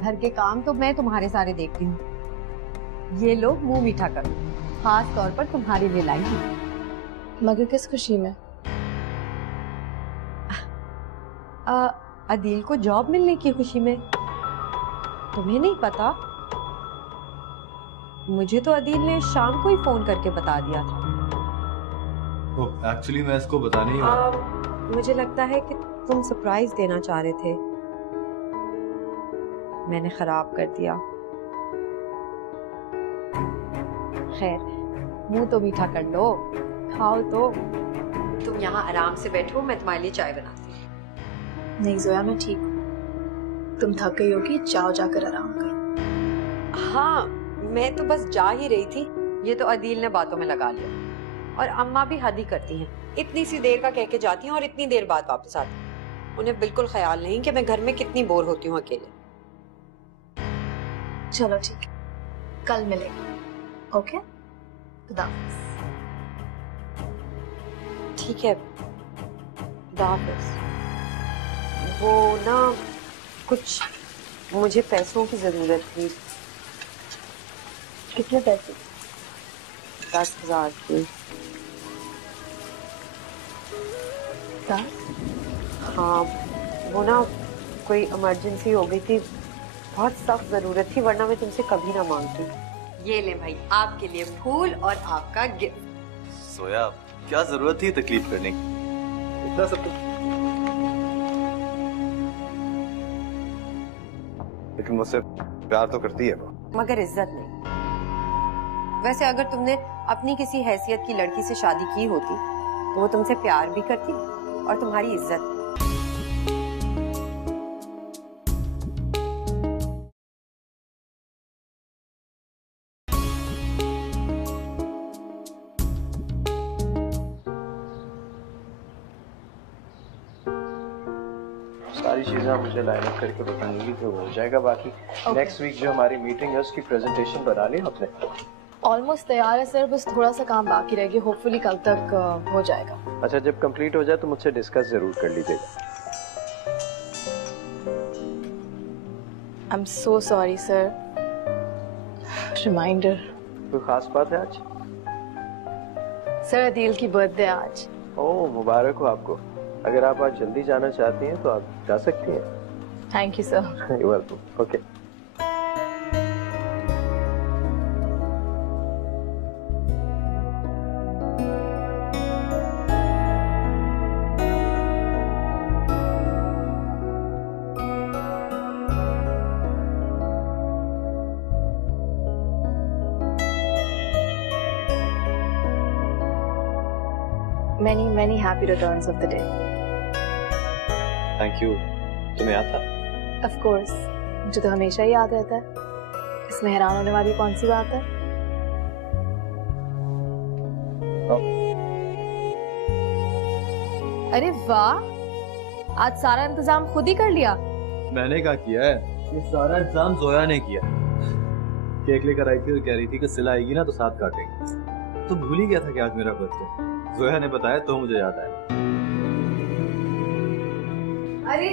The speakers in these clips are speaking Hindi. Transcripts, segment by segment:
घर के काम तो मैं तुम्हारे सारे देखती हूँ। ये लोग मुंह मीठा करो, खास तौर पर तुम्हारे लिए लाई हूँ। मगर किस खुशी में? अदील को जॉब मिलने की खुशी में। तुम्हें नहीं पता? मुझे तो अदील ने शाम को ही फोन करके बता दिया था। एक्चुअली मैं इसको बताने ही मुझे लगता है कि तुम सरप्राइज देना चाह रहे थे, मैंने खराब कर दिया। खैर, मुंह तो मीठा कर लो, खाओ तो। तुम यहाँ आराम से बैठो, मैं तुम्हारे लिए चाय बनाती हूँ। नहीं जोया, मैं ठीक हूँ। तुम थक गई होगी, जाओ जाकर आराम करो। हाँ, मैं तो बस जा ही रही थी, ये तो अदील ने बातों में लगा लिया। और अम्मा भी हद ही करती हैं, इतनी सी देर का कह के जाती हैं और इतनी देर बाद वापस आती हैं। उन्हें बिल्कुल ख्याल नहीं कि मैं घर में कितनी बोर होती हूँ अकेले। चलो ठीक है, कल मिलेंगे। ओके, खुदा हाफिज। ठीक है, खुदा हाफिज। वो ना, कुछ मुझे पैसों की जरूरत थी। कितने पैसे? 10,000 की। 10? हाँ, वो ना कोई इमरजेंसी हो गई थी, बहुत सख्त जरूरत थी, वरना मैं तुमसे कभी ना मांगती। ये ले भाई, आपके लिए फूल और आपका गिफ्ट। सोया, क्या जरूरत थी तकलीफ करने की? इतना सब कुछ। लेकिन मुझसे प्यार तो करती है वो। मगर इज्जत नहीं। वैसे अगर तुमने अपनी किसी हैसियत की लड़की से शादी की होती तो वो तुमसे प्यार भी करती और तुम्हारी इज्जत भी। सारी चीजें आप मुझे लाइन अप करके बताएंगी तो हो जाएगा। बाकी नेक्स्ट वीक जो हमारी मीटिंग है उसकी प्रेजेंटेशन बना ली आपने? ऑलमोस्ट तैयार है सर, बस थोड़ा सा काम बाकी रह गया। होपफुली कल तक हो जाएगा। अच्छा, जब कंप्लीट हो जाए तो मुझसे डिस्कस जरूर कर लीजिएगा। I am so sorry sir. Reminder. कोई खास बात है आज? सर अदील की बर्थडे आज। ओह, मुबारक हो आपको। अगर आप आज जल्दी जाना चाहती हैं तो आप जा सकती हैं। Thank you sir. You welcome. Okay. Many happy returns of the day. Thank you. तुम्हें याद था? Of course, मुझे तो हमेशा ही याद रहता है। इसमें हैरान होने वाली कौन सी बात है? अरे वाह, आज सारा इंतजाम खुद ही कर लिया। मैंने क्या किया है? ये सारा इंतजाम जोया ने किया। केक लेकर आई थी और कह रही थी कि सिला आएगी ना तो साथ काटेंगे। तो भूल ही गया था कि आज मेरा बर्थडे। जोया ने बताया तो मुझे याद आया। अरे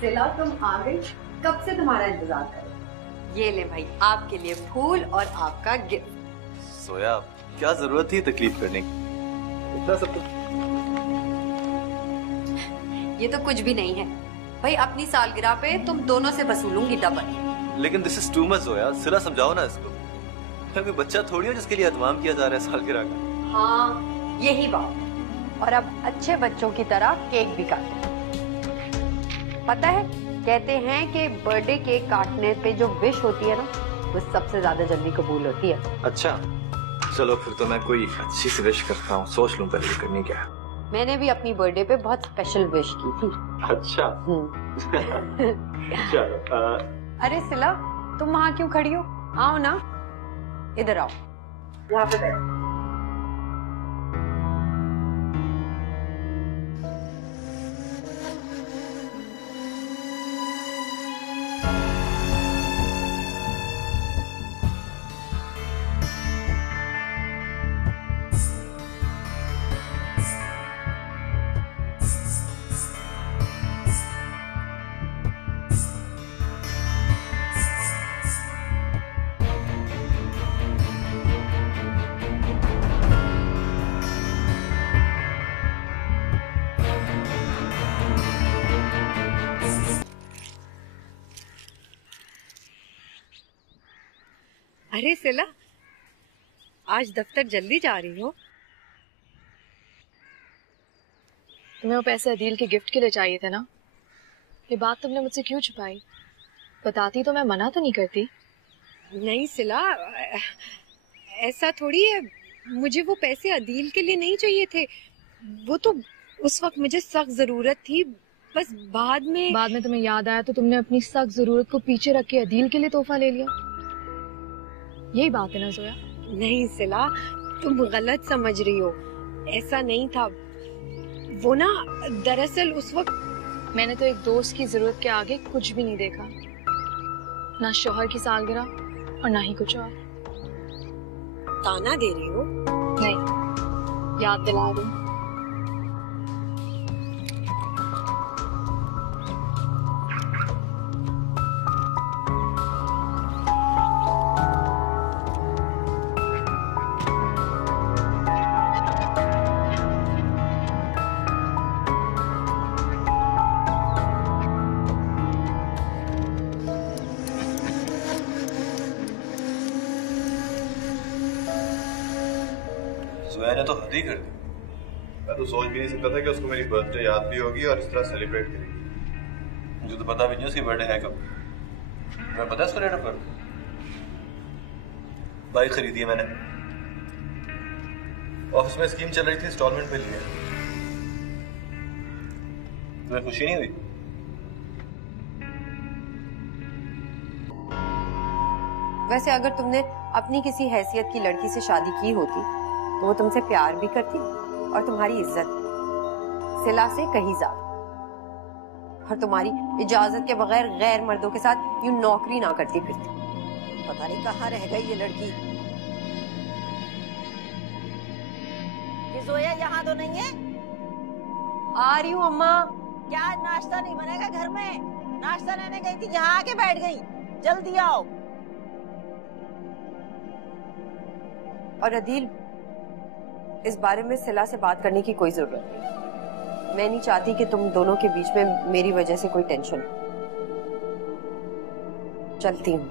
सिला, तुम आ गई। कब से तुम्हारा इंतजार कर रहे। ये ले भाई, आपके लिए फूल और आपका गिफ्ट। सोया, क्या जरूरत थी तकलीफ करने की? इतना सब कुछ। ये तो कुछ भी नहीं है भाई, अपनी सालगिरह पे तुम दोनों से वसूलूंगी डबल। लेकिन this is too much Zoya, सिला समझाओ ना इसको। कोई बच्चा थोड़ी है जिसके लिए एहतमाम किया जा रहा है सालगिरह का। हाँ, यही बात। और अब अच्छे बच्चों की तरह केक भी काटे। पता है, कहते हैं कि बर्थडे केक काटने पे जो विश होती है ना, वो सबसे ज्यादा जल्दी कबूल होती है। अच्छा, चलो फिर तो मैं कोई अच्छी सी विश करता हूँ। सोच लूँ पहले करनी क्या है। मैंने भी अपनी बर्थडे पे बहुत स्पेशल विश की थी। अच्छा। चलो। अरे सिला, तुम वहाँ क्यों खड़ी हो? आओ ना, इधर आओ, यहाँ पे बैठो। अरे सिला, आज दफ्तर जल्दी जा रही हो? तुम्हें वो पैसे अदील के गिफ्ट के लिए चाहिए थे ना? ये बात तुमने मुझसे क्यों छुपाई? बताती तो मैं मना तो नहीं करती। नहीं सिला, ऐसा थोड़ी है। मुझे वो पैसे अदील के लिए नहीं चाहिए थे। वो तो उस वक्त मुझे सख्त जरूरत थी, बस बाद में तुम्हें याद आया तो तुमने अपनी सख्त जरूरत को पीछे रख के अदील के लिए तोहफा ले लिया। यही बात है ना जोया? नहीं सिला, तुम गलत समझ रही हो। ऐसा नहीं था। वो ना, दरअसल उस वक्त मैंने तो एक दोस्त की जरूरत के आगे कुछ भी नहीं देखा, ना शौहर की सालगिरह और ना ही कुछ और। ताना दे रही हो? नहीं, याद दिला दूं। जोया ने तो हद ही कर दी। मैं तो सोच भी नहीं सकता था कि उसको मेरी बर्थडे याद भी होगी और इस तरह सेलिब्रेट करेगी। मुझे तो पता भी नहीं उसकी बर्थडे है कब। मैं पता है उसको लेटर पर बाइक खरीदी है मैंने। ऑफिस में स्कीम चल रही थी, इंस्टॉलमेंट पे लिया। तुम्हें खुशी नहीं हुई? वैसे अगर तुमने अपनी किसी हैसियत की लड़की से शादी की होती तो वो तुमसे प्यार भी करती और तुम्हारी इज्जत सिला से कहीं ज्यादा, और तुम्हारी इजाजत के बगैर गैर मर्दों के साथ यूं नौकरी ना करती फिरती। पता नहीं कहाँ रह गई ये लड़की। ये जोया यहाँ तो नहीं है? आ रही हूँ अम्मा। क्या आज नाश्ता नहीं बनेगा घर में? नाश्ता लेने गई थी, यहाँ आके बैठ गई। जल्दी आओ। और अदील, इस बारे में सिला से बात करने की कोई जरूरत नहीं। मैं नहीं चाहती कि तुम दोनों के बीच में मेरी वजह से कोई टेंशन हो। चलती हूँ।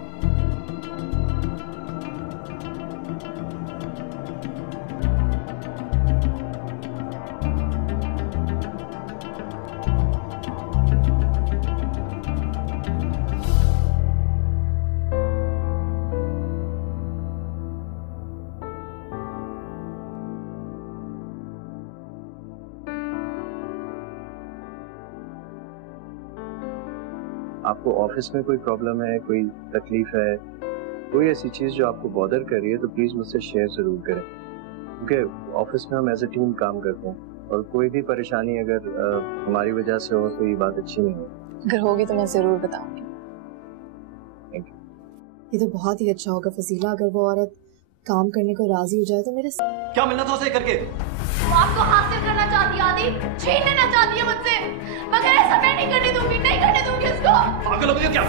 आपको ऑफिस में कोई प्रॉब्लम है, कोई तकलीफ है, कोई ऐसी चीज जो आपको बॉदर कर रही है, तो प्लीज मुझसे शेयर जरूर करें, क्योंकि ऑफिस में हम एज ए टीम काम करते हैं और कोई भी परेशानी अगर हमारी वजह से हो तो ये बात अच्छी नहीं है। अगर होगी तो मैं जरूर बताऊंगी। Thank you. ये तो बहुत ही अच्छा होगा फजीला, अगर वो औरत काम करने को राजी हो जाए तो मेरे क्या मिलना था उसे करके? वो आपको हासिल करना चाहती है आदि, छीन लेना चाहती है मुझसे, मगर ऐसा मैं नहीं करने दूंगी, नहीं करने दूंगी उसको। पागल हो गई हो क्या?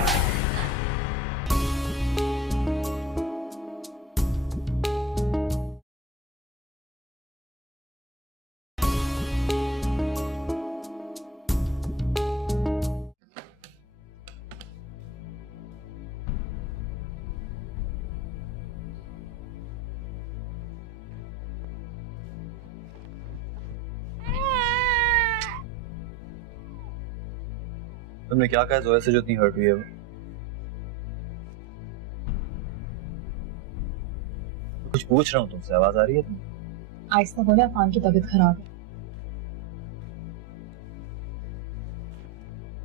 तुमने क्या कहा जोया से जो इतनी हर्ट हुई है? वो कुछ पूछ रहा हूँ तुमसे, आवाज आ रही है तुम्हें? आहिस्ता बोले, अफान की तबीयत खराब है।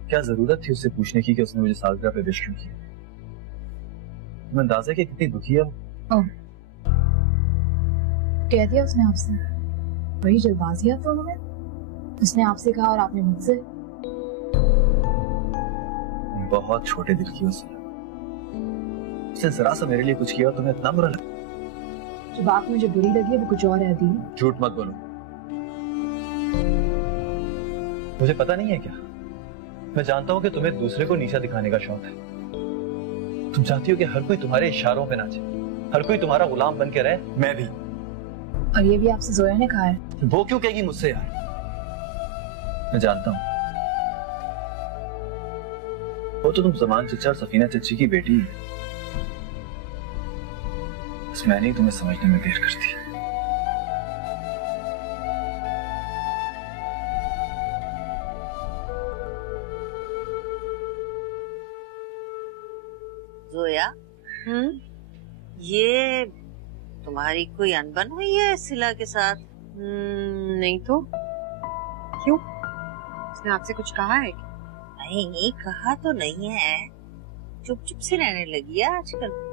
क्या जरूरत थी उससे पूछने की कि उसने मुझे सालगिरह पे विश क्यों किया? तुम्हें अंदाजा कि कितनी दुखी है? कह दिया उसने आपसे? वही जल्दबाजी आप दोनों में। उसने आपसे कहा और आपने मुझसे। बहुत छोटे दिल की उसने जरा सा मेरे लिए कुछ किया, तुम्हें इतना बुरा लगा? जो बात मुझे बुरी लगी है वो कुछ और है अदील। झूठ मत बोलो। मुझे पता नहीं है क्या? मैं जानता हूँ कि तुम्हें दूसरे को नीचा दिखाने का शौक है। तुम चाहती हो कि हर कोई तुम्हारे इशारों पे नाचे, हर कोई तुम्हारा गुलाम बन के रहे। मैं भी। और ये भी आपसे जोया ने कहा है? वो क्यों कहेगी मुझसे यार? मैं जानता हूँ वो तो तुम जमान चचा और सफीना चच्ची की बेटी है। बस मैंने ही तुम्हें समझने में देर कर दी। जोया, ये तुम्हारी कोई अनबन हुई है सिला के साथ? नहीं तो क्यों, उसने आपसे कुछ कहा है? नहीं कहा तो नहीं है, चुप चुप से रहने लगी है आजकल।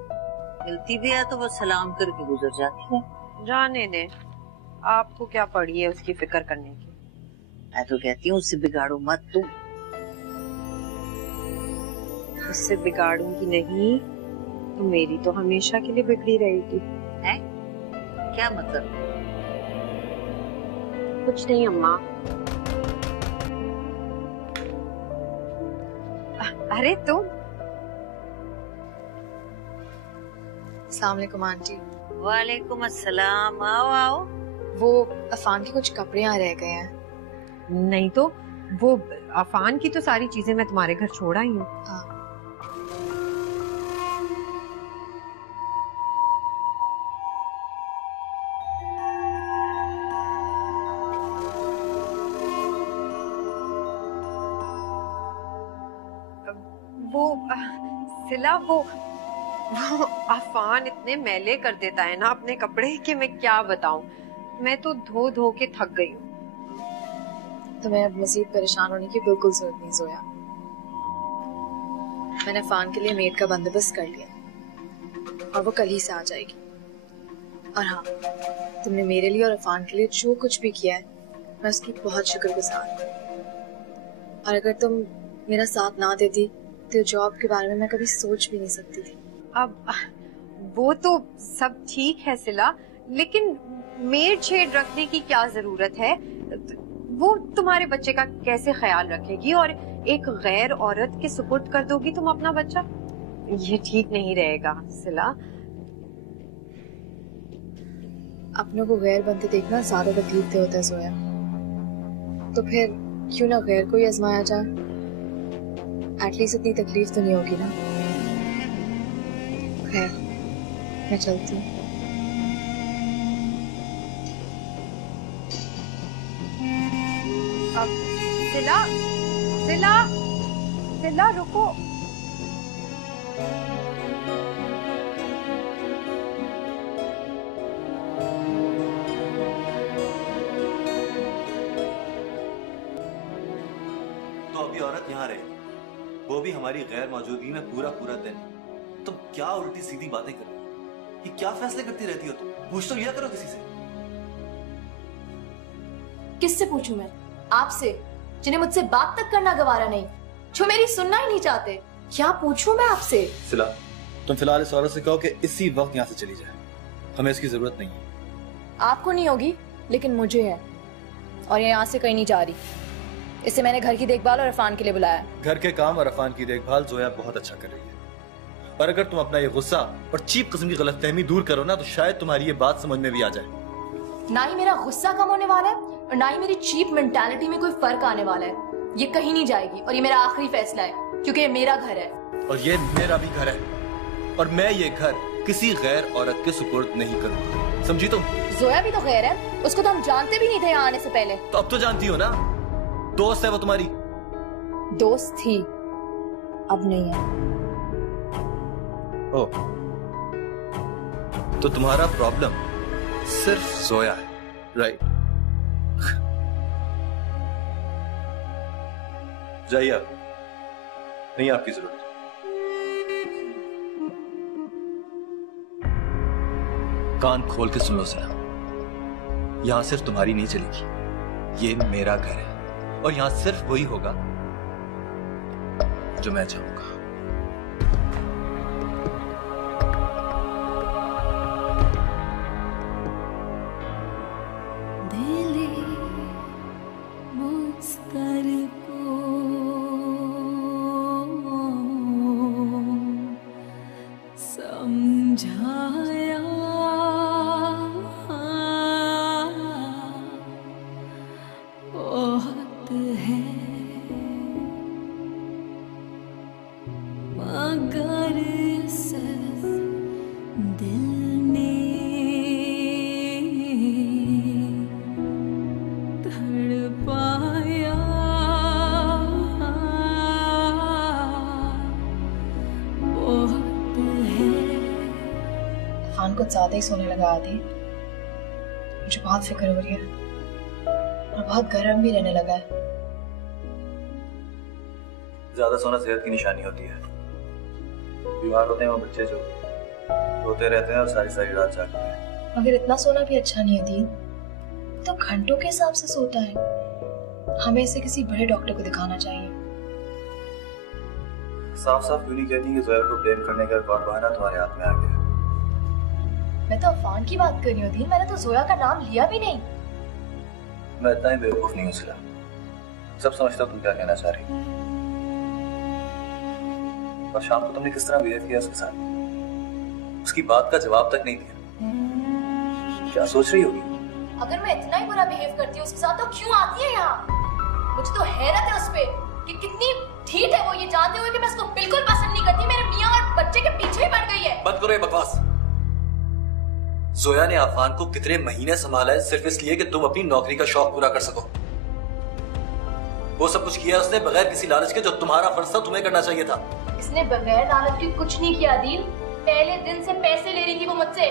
मिलती भी है तो वो सलाम करके गुजर जाती है। जाने दे, आपको क्या पड़ी है उसकी फिक्र करने की। मैं तो कहती हूँ उससे बिगाड़ो मत तुम। उससे बिगाड़ूंगी नहीं तो मेरी तो हमेशा के लिए बिगड़ी रहेगी। है क्या मतलब? कुछ नहीं अम्मा। अरे तुम। अस्सलाम वालेकुम आंटी। वालेकुम अस्सलाम, आओ आओ। वो अफान के कुछ कपड़े यहाँ रह गए हैं। नहीं तो वो अफान की तो सारी चीजें मैं तुम्हारे घर छोड़ आई हूँ। हाँ। सिला वो अफान इतने मैले कर देता है ना अपने कपड़े कि मैं क्या बताऊं। मैं तो धो धो के थक गई हूँ। तुम्हें अब मजीद परेशान होने की बिल्कुल जरूरत नहीं जोया। मैंने अफान के लिए मेड का बंदोबस्त कर लिया और वो कल ही से आ जाएगी। और हाँ, तुमने मेरे लिए और अफान के लिए जो कुछ भी किया है मैं उसकी बहुत शुक्रगुजार हूँ। और अगर तुम मेरा साथ ना देती तो जॉब के बारे में मैं कभी सोच भी नहीं सकती थी। अब वो तो सब ठीक है सिला, लेकिन मेड छेड़ रखने की क्या जरूरत है? वो तुम्हारे बच्चे का कैसे ख्याल रखेगी और एक गैर औरत के सुपुर्द कर दोगी तुम अपना बच्चा? ये ठीक नहीं रहेगा सिला। अपनों को गैर बनते देखना ज्यादा तकलीफ दे होता है जोया, तो फिर क्यों ना गैर को ही आजमाया जाए। एटलीस्ट इतनी तकलीफ तो नहीं होगी ना। खैर, मैं चलती हूँ। अब सिला सिला सिला रुको। तो अभी औरत यहाँ रहेगी, वो भी हमारी गैर मौजूदगी में पूरा पूरा दिन। तुम क्या उल्टी सीधी बातें कर रही हो? ये क्या फैसले करती रहती हो तुम? पूछ तो लिया करो किसी से। किससे पूछूं मैं? आपसे, जिन्हें मुझसे बात तक करना गवारा नहीं, जो मेरी सुनना ही नहीं चाहते। क्या पूछूं मैं आपसे? सिला, तुम फिलहाल इस औरत से कहो कि इसी वक्त यहाँ से चली जाए, हमें इसकी जरूरत नहीं है। आपको नहीं होगी, लेकिन मुझे है, और ये यहाँ से कहीं नहीं जा रही। इसे मैंने घर की देखभाल और अफान के लिए बुलाया। घर के काम और अफान की देखभाल जोया बहुत अच्छा कर रही है, और अगर तुम अपना ये गुस्सा और चीप किस्म की गलतफहमी दूर करो ना, तो शायद तुम्हारी ये बात समझ में भी आ जाए। ना ही मेरा गुस्सा कम होने वाला है और ना ही मेरी चीप मेंटालिटी में कोई फर्क आने वाला है। ये कहीं नहीं जाएगी और ये मेरा आखिरी फैसला है, क्योंकि ये मेरा घर है और ये मेरा भी घर है, और मैं ये घर किसी गैर औरत के सुपुर्द नहीं करूंगा, समझी तुम? जोया भी तो गैर है, उसको तो हम जानते भी नहीं थे यहाँ आने से पहले। तो अब तो जानती हो ना, दोस्त है वो तुम्हारी। दोस्त थी, अब नहीं है। ओ, तो तुम्हारा प्रॉब्लम सिर्फ जोया है, राइट? जाइए आप, नहीं आपकी जरूरत। कान खोल के सुन लो सिला, यहां सिर्फ तुम्हारी नहीं चलेगी, ये मेरा घर है, और यहां सिर्फ वही होगा जो मैं चाहूंगा। मगर दिल ने अफान कुछ ज्यादा ही सोने लगा आदि। मुझे बहुत फिक्र हो रही है और बहुत गर्म भी रहने लगा है। ज्यादा सोना सेहत की निशानी होती है। बीमार होते हैं वो बच्चे जो रोते रहते हैं और सारी सारी रात जागते हैं। मगर इतना सोना भी अच्छा नहीं है दी, तो घंटों के हिसाब से सोता है। हमें इसे किसी बड़े डॉक्टर को दिखाना चाहिए। साफ साफ क्यों नहीं कहती कि जोया को ब्लेम करने का एक और बहाना तुम्हारे हाथ में आ गया? मैं तो अफान की बात कर रही हूँ दी, मैंने तो जोया का नाम लिया भी नहीं। मैं इतना ही बेवकूफ नहीं हूँ सिला। सब समझता तुम क्या कहना चाह रही हो। और शाम को तुमने किस तरह बिहेव किया उसके साथ, उसकी बात का जवाब तक नहीं दिया। क्या सोच रही होगी? अगर मैं इतना ही बुरा बिहेव करती हूँ उसके साथ तो क्यों आती है यहाँ? मुझे तो हैरत है उस पे कि कितनी ठीक है वो, ये जानते हुए कि मैं उसको बिल्कुल पसंद नहीं करती, मेरे मियाँ और बच्चे के पीछे ही पड़ गई है। बंद करो ये बकवास। जोया ने अफान को कितने महीने संभाला है सिर्फ इसलिए कि तुम अपनी नौकरी का शौक पूरा कर सको। वो सब कुछ किया उसने बगैर किसी लालच के, जो तुम्हारा फर्ज था तुम्हें करना चाहिए था। इसने बगैर लालच के कुछ नहीं किया दीन। पहले दिन से पैसे ले रही थी वो मुझसे,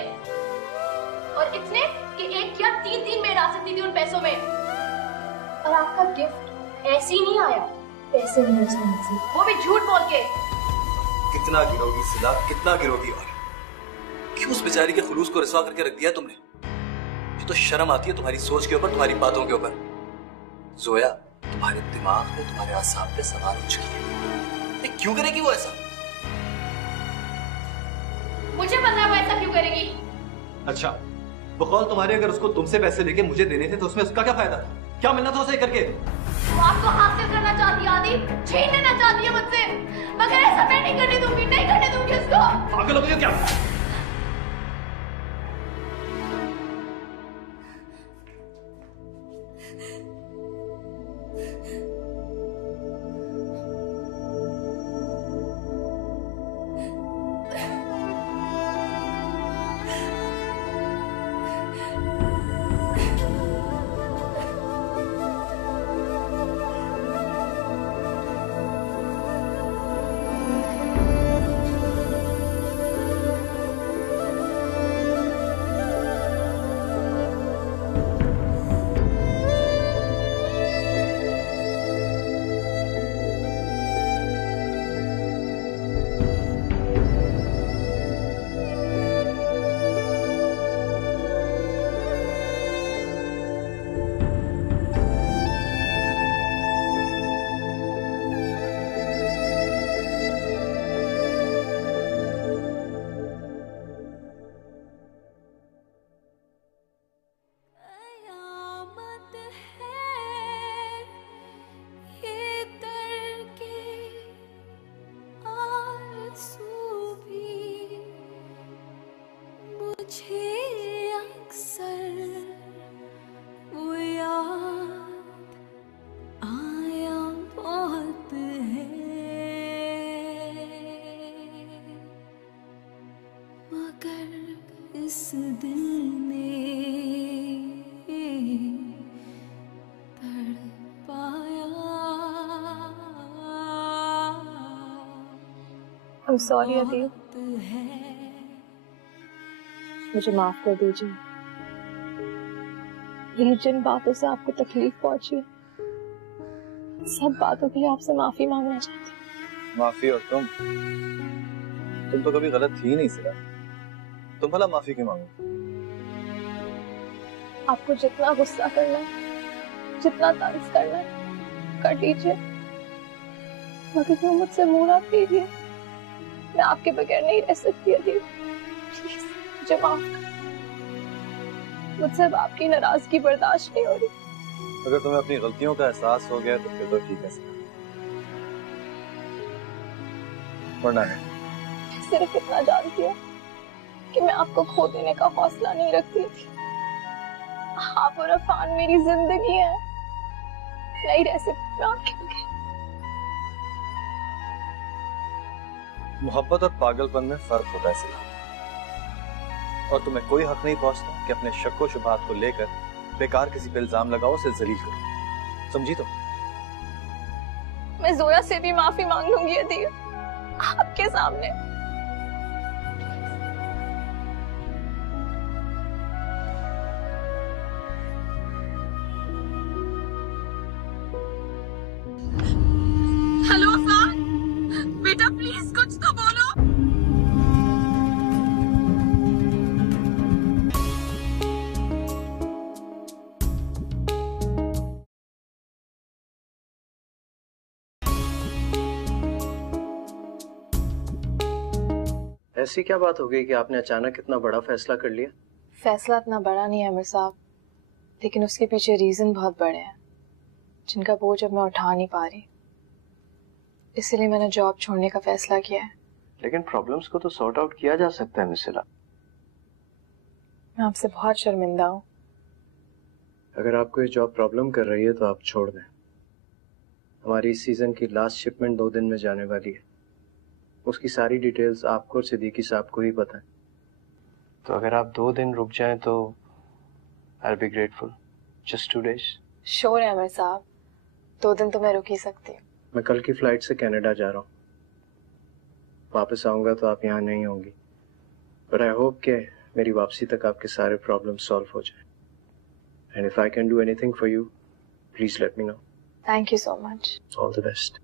और इतने कि एक या 3 दिन में ला सकती थी उन पैसों में। और आपका गिफ्ट ऐसे ही नहीं आया, पैसे नहीं उसने मुझसे, वो भी झूठ बोल के। कितना गिरोगी सिला, कितना गिरोगी? और क्यों उस बेचारी के खुलूस को रिस्वा करके रख दिया तुमने? ये तो शर्म आती है तुम्हारी सोच के ऊपर, तुम्हारी बातों के ऊपर। जोया तुम्हारे दिमाग में, तुम्हारे आसाम पे सवार हो चुकी है। क्यों करेगी वो ऐसा? मुझे पता है वो ऐसा क्यों करेगी। अच्छा, बकौल तुम्हारे अगर उसको तुमसे पैसे लेके मुझे देने थे तो उसमें उसका क्या फायदा था? क्या मिलना था उसे करके? वो आपको हासिल करना चाहती है आदि, छीन लेना चाहती है मुझसे, मगर ऐसा मैं नहीं करने दूंगी, नहीं करने दूंगी उसको। पागल हो गई क्या? I'm sorry अदी, मुझे माफ कर दीजिए। ये जिन बातों से आपको तकलीफ पहुंची, सब बातों के लिए आपसे माफी मांगना चाहती हूँ। माफी? और तुम तो कभी गलत थी नहीं सिला, तुम भला माफी क्यों मांगो? आपको जितना गुस्सा करना है, जितना तंज करना है, कर लीजिए, मगर क्यों मुझसे मुंह ना फेरिए। मैं आपके बगैर नहीं रह सकती अदी, प्लीज मुझे माफ कर। मुझसे अब आपकी नाराजगी बर्दाश्त नहीं हो रही। अगर तुम्हें अपनी गलतियों का एहसास हो गया तो फिर तो ठीक है, वरना नहीं। सिर्फ इतना जानती हूँ कि मैं आपको खो देने का हौसला नहीं रखती थी। आप और अफान मेरी जिंदगी है, नहीं रह सकती मैं आपके बगैर। मोहब्बत और पागलपन में फर्क होता है सिला, और तुम्हें कोई हक नहीं पहुंचता कि अपने शक्को शुबहात को लेकर बेकार किसी पे इल्जाम लगाओ, उसे जलील करो। समझी? तो मैं जोया से भी माफी मांग लूंगी अदी, आपके सामने। कुछ तो बोलो। ऐसी क्या बात हो गई कि आपने अचानक इतना बड़ा फैसला कर लिया? फैसला इतना बड़ा नहीं है अमीर साहब, लेकिन उसके पीछे रीजन बहुत बड़े हैं जिनका बोझ अब मैं उठा नहीं पा रही। इसलिए मैंने जॉब छोड़ने का फैसला किया है। लेकिन प्रॉब्लम्स को तो सॉर्ट आउट किया जा सकता है मिसिला। मैं आपसे बहुत शर्मिंदा हूँ। अगर आपको ये जॉब प्रॉब्लम कर रही है तो आप छोड़ दें। हमारी इस सीजन की लास्ट शिपमेंट 2 दिन में जाने वाली है। उसकी सारी डिटेल्स आपको और सिद्दीकी साहब को ही पता है। तो अगर आप 2 दिन रुक जाएं तो I'll be grateful. Just 2 days. Sure है अमीर साहब, 2 दिन तो मैं रुक ही सकती हूँ। मैं कल की फ्लाइट से कनाडा जा रहा हूँ। वापस आऊंगा तो आप यहाँ नहीं होंगी, but I hope कि मेरी वापसी तक आपके सारे प्रॉब्लम सॉल्व हो जाए। And if I can do anything for you, please let me know. Thank you so much. All the best.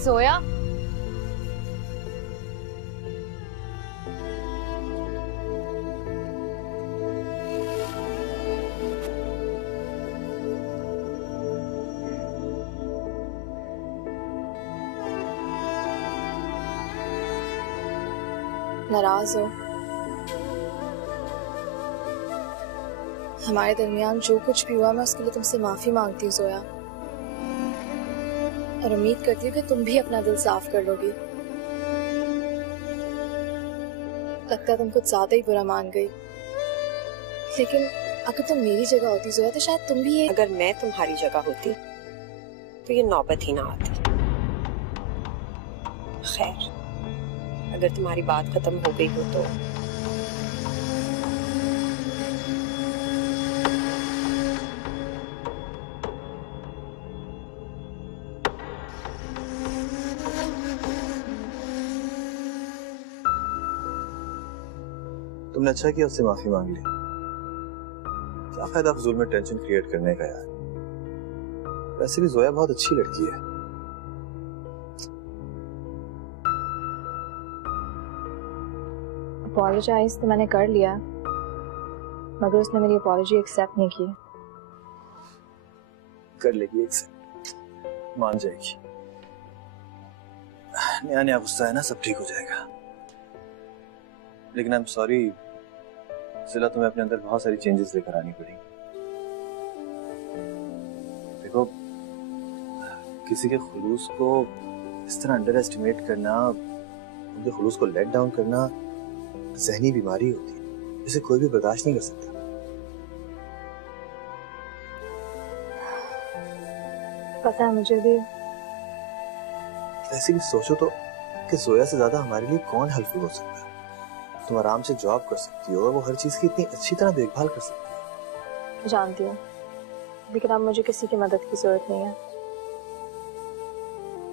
सोया, नाराज हो? हमारे दरमियान जो कुछ भी हुआ मैं उसके लिए तुमसे माफी मांगती हूँ सोया, और उम्मीद करती हूँ कि तुम भी अपना दिल साफ कर लोगी। लगता तुम कुछ ज्यादा ही बुरा मान गई, लेकिन अगर तुम मेरी जगह होती जोया तो शायद तुम भी ये। अगर मैं तुम्हारी जगह होती तो ये नौबत ही ना आती। खैर, अगर तुम्हारी बात खत्म हो गई हो तो तुमने अच्छा किया उससे माफी मांग ली। क्या फायदा फजूल में टेंशन क्रिएट करने का यार। वैसे भी जोया बहुत अच्छी लड़की है। अपॉलोजाइज तो मैंने कर लिया, मगर उसने मेरी अपॉलॉजी एक्सेप्ट नहीं की। कर लेगी एक्सेप्ट, मान जाएगी। नया नया गुस्सा है ना, सब ठीक हो जाएगा। लेकिन आई एम सॉरी सिला, तुम्हें अपने अंदर बहुत सारी चेंजेस लेकर आनी पड़ी। देखो, किसी के खुलूस को इस तरह अंडर एस्टिमेट करना, उनके खुलूस को लेट डाउन करना ज़हनी बीमारी होती है, इसे कोई भी बर्दाश्त नहीं कर सकता। पता है मुझे भी। ऐसे भी सोचो तो कि जोया से ज्यादा हमारे लिए कौन हेल्पफुल हो सकता है। तुम आराम से जॉब कर सकती हो और वो हर चीज की इतनी अच्छी तरह देखभाल कर सकती है। जानती हूँ, लेकिन अब मुझे किसी की मदद की जरूरत नहीं है।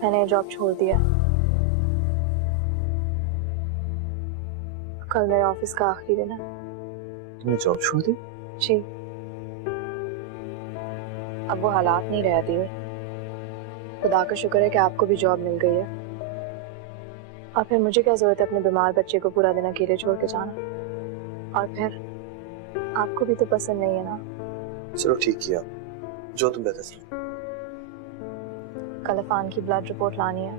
मैंने जॉब छोड़ दिया। कल मेरे ऑफिस का आखिरी दिन है। तुमने जॉब छोड़ दी? जी, अब वो हालात नहीं रह दिए। खुदा का शुक्र है कि आपको भी जॉब मिल गई है। और फिर मुझे क्या जरूरत है अपने बीमार बच्चे को पूरा दिन अकेले छोड़ के जाना। और फिर आपको भी तो पसंद नहीं है ना। चलो ठीक किया, जो तुम बेहतर समझो। कल अफान की ब्लड रिपोर्ट लानी है।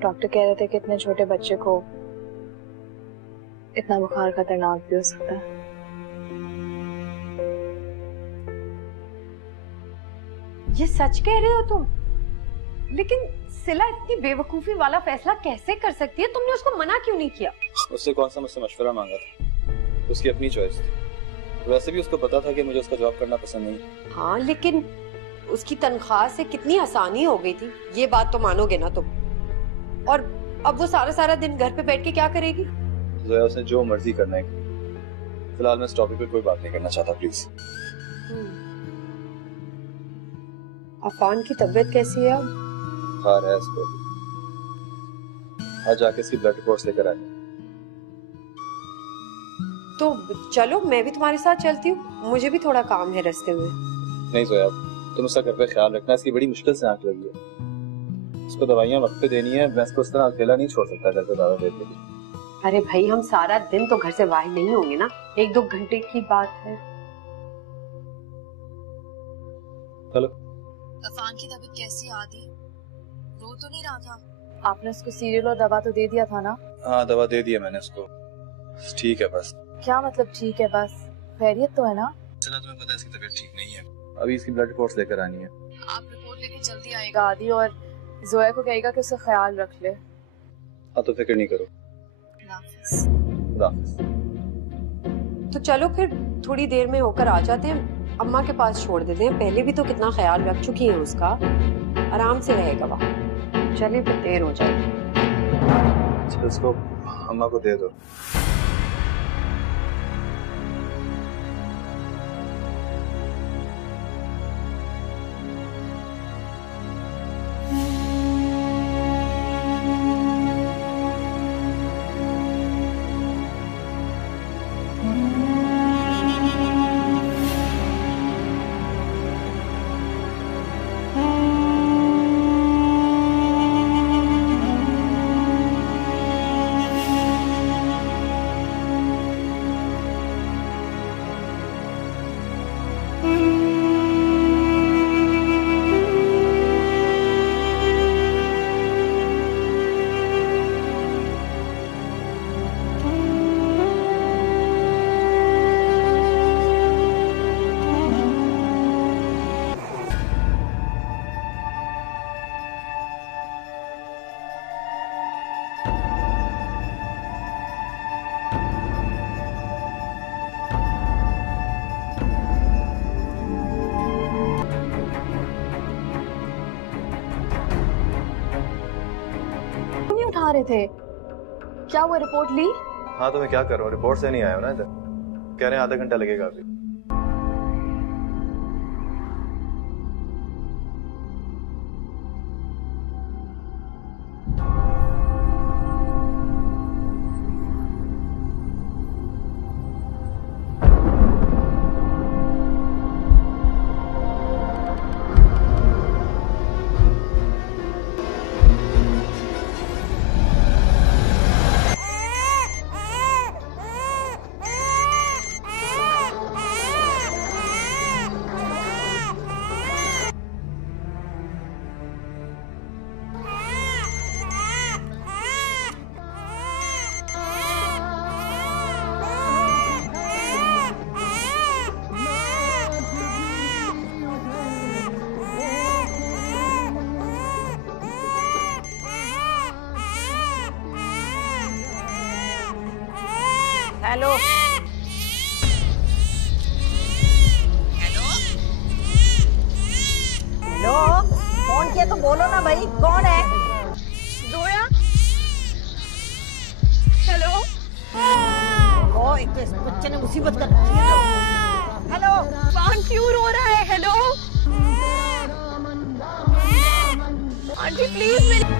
डॉक्टर कह रहे थे कि इतने छोटे बच्चे को इतना बुखार खतरनाक भी हो सकता है। ये सच कह रहे हो तुम? लेकिन सिला इतनी बेवकूफी वाला फैसला कैसे कर सकती है? तुमने उसको मना क्यों नहीं किया? उससे कौन सा मुझसे मशवरा मांगा था? उसकी अपनी चॉइस थी। वैसे भी उसको पता था कि मुझे उसका जॉब करना पसंद नहीं। हाँ, लेकिन उसकी तनख्वाह से कितनी आसानी हो गई थी, ये बात तो मानोगे ना तुम। और अब वो सारा सारा दिन घर पे बैठ के क्या करेगी? जोया, उसने जो मर्जी करना है। फिलहाल मैं इस टॉपिक पे कोई बात नहीं करना चाहता, प्लीज। अफान की तबीयत कैसी है अब? बुखार है इसको। आज जाके इसकी ब्लड रिपोर्ट्स लेकर आए। तो चलो मैं भी तुम्हारे साथ चलती हूँ, मुझे भी थोड़ा काम है रास्ते में। नहीं जोया, तुम उसका घर पे ख्याल रखना, इसकी बड़ी मुश्किल से आंख लगी है, उसको दवाइयाँ वक्त पे देनी है, मैं इसको उस तरह अकेला नहीं छोड़ सकता घर पे दावा देते हुए। अरे भाई हम सारा दिन तो घर से बाहर नहीं होंगे ना, 1-2 घंटे की बात है। चलो। अफान की तबीयत कैसी आदि? रो तो नहीं रहा था? आपने उसको सीरियल और दवा तो दे दिया था ना? हाँ दवा दे दिया मैंने उसको, ठीक है बस। क्या मतलब ठीक है बस? खैरियत तो है ना? चला तुम्हें पता है इसकी तबीयत ठीक नहीं है, अभी इसकी ब्लड रिपोर्ट्स लेकर आनी है। आप रिपोर्ट लेके जल्दी आएगा आदि, और जोया को कहेगा कि उसका ख्याल रख ले। हाँ तो फिक्र नहीं करो। खुदा हाफिज। तो चलो फिर थोड़ी देर में होकर आ जाते हैं, अम्मा के पास छोड़ देते हैं, पहले भी तो कितना ख्याल रख चुकी है उसका, आराम से रहेगा वहाँ। चलिए फिर देर हो जाएगी। चलो इसको अम्मा को दे दो। उठा रहे थे क्या? वो रिपोर्ट ली? हाँ तो मैं क्या कर रहा हूँ, रिपोर्ट से नहीं आया हूँ ना इधर, कह रहे हैं आधा घंटा लगेगा अभी। हेलो हेलो हेलो, फोन किया तो बोलो ना भाई, कौन है? जोया, हेलो। ओ एक तो इस बच्चे ने मुसीबत कर रखी है। हेलो, अफान क्यों रो रहा है? हेलो आंटी प्लीज मेरी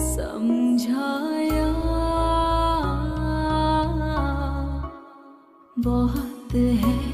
समझाया बहुत है।